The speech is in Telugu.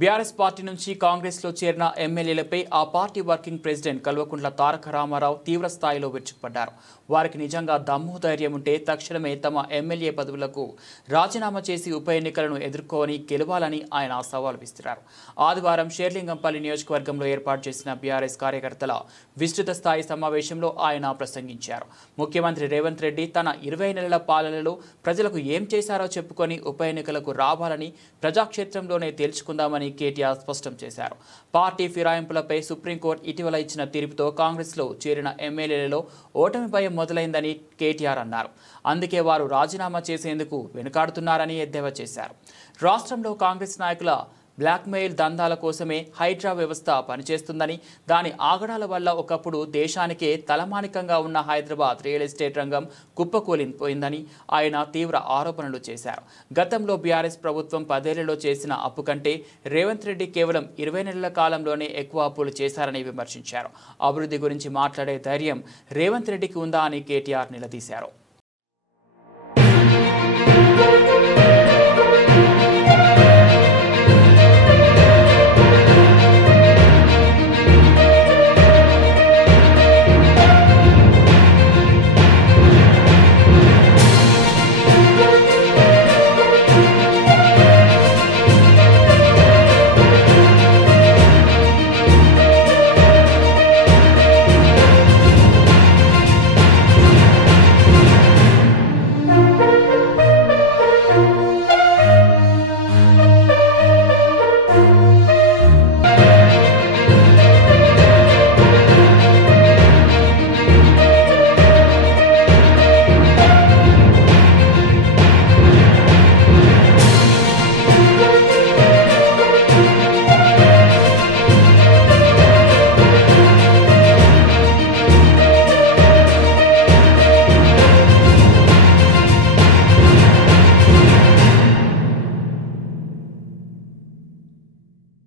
బీఆర్ఎస్ పార్టీ నుంచి కాంగ్రెస్లో చేరిన ఎమ్మెల్యేలపై ఆ party working president Kalvakuntla Taraka Ramarao తీవ్ర స్థాయిలో విరుచుకుపడ్డారు. వారికి నిజంగా దమ్ము ధైర్యం ఉంటే తక్షణమే తమ ఎమ్మెల్యే పదవులకు రాజీనామా చేసి ఉప ఎన్నికలను ఎదుర్కొని గెలవాలని ఆయన సవాల్ విసిరారు. ఆదివారం షేర్లింగంపల్లి నియోజకవర్గంలో ఏర్పాటు చేసిన బీఆర్ఎస్ కార్యకర్తల విస్తృత స్థాయి సమావేశంలో ఆయన ప్రసంగించారు. ముఖ్యమంత్రి రేవంత్ రెడ్డి తన 20 నెలల పాలనలో ప్రజలకు ఏం చేశారో చెప్పుకొని ఉప ఎన్నికలకు రావాలని ప్రజాక్షేత్రంలోనే తేల్చుకుందామని కేటీఆర్ స్పష్టం చేశారు. పార్టీ ఫిరాయింపులపై సుప్రీంకోర్టు ఇటీవల ఇచ్చిన తీర్పుతో కాంగ్రెస్లో చేరిన ఎమ్మెల్యేలలో ఓటమి భయం మొదలైందని కేటీఆర్ అన్నారు. అందుకే వారు రాజీనామా చేసేందుకు వెనుకాడుతున్నారని ఎద్దేవా చేశారు. రాష్ట్రంలో కాంగ్రెస్ నాయకుల బ్లాక్మెయిల్ దందాల కోసమే హైడ్రా వ్యవస్థ పనిచేస్తుందని, దాని ఆగడాల వల్ల ఒకప్పుడు దేశానికే తలమానికంగా ఉన్న హైదరాబాద్ రియల్ ఎస్టేట్ రంగం కుప్పకూలిపోయిందని ఆయన తీవ్ర ఆరోపణలు చేశారు. గతంలో బీఆర్ఎస్ ప్రభుత్వం 10 ఏళ్లలో చేసిన అప్పు కంటే రేవంత్ రెడ్డి కేవలం 20 నెలల కాలంలోనే ఎక్కువ అప్పులు చేశారని విమర్శించారు. అభివృద్ధి గురించి మాట్లాడే ధైర్యం రేవంత్ రెడ్డికి ఉందా అని కేటీఆర్ నిలదీశారు.